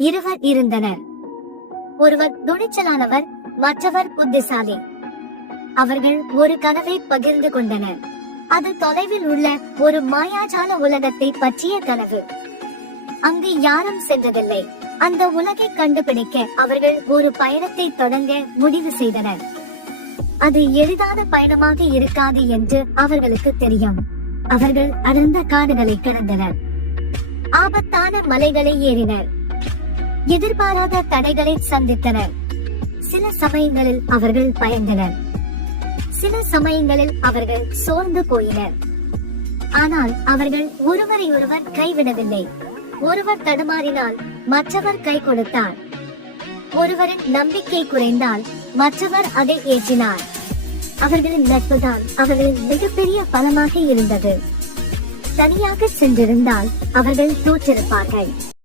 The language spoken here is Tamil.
இருவர் இருந்தனர். ஒருவர் துணிச்சலானவர் மற்றவர் புத்திசாலி. அவர்கள் ஒரு கனவை பகிர்ந்து கொண்டனர். அது தொலைவில் உள்ள ஒரு மாயாஜால உலகத்தை பற்றிய கனவு. அங்கு யாரும் சென்றதில்லை. அந்த உலகை கண்டுபிடிக்க அவர்கள் ஒரு பயணத்தை தொடங்க முடிவு செய்தனர். அது எளிதான பயணமாக இருக்காது என்று அவர்களுக்கு தெரியும். அவர்கள் அடர்ந்த காடுகளை கடந்தனர். ஆபத்தான மலைகளை ஏறினர். எதிர்பாராத தடைகளை சந்தித்தனர். சில சமயங்களில் அவர்கள் பயந்தனர். சில சமயங்களில் அவர்கள் சோர்ந்து போயினர். ஆனால் அவர்கள் ஒருவரை ஒருவர் கைவிடவில்லை. ஒருவர் தடுமாறினால் மற்றவர் கை கொடுத்தார். ஒருவரின் நம்பிக்கை குறைந்தால் மற்றவர் அதை ஏற்றினார். அவர்களின் நட்புதான் அவர்களின் மிகப்பெரிய பலமாக இருந்தது. தனியாக சென்றிருந்தால் அவர்கள் தோற்றிருப்பார்கள்.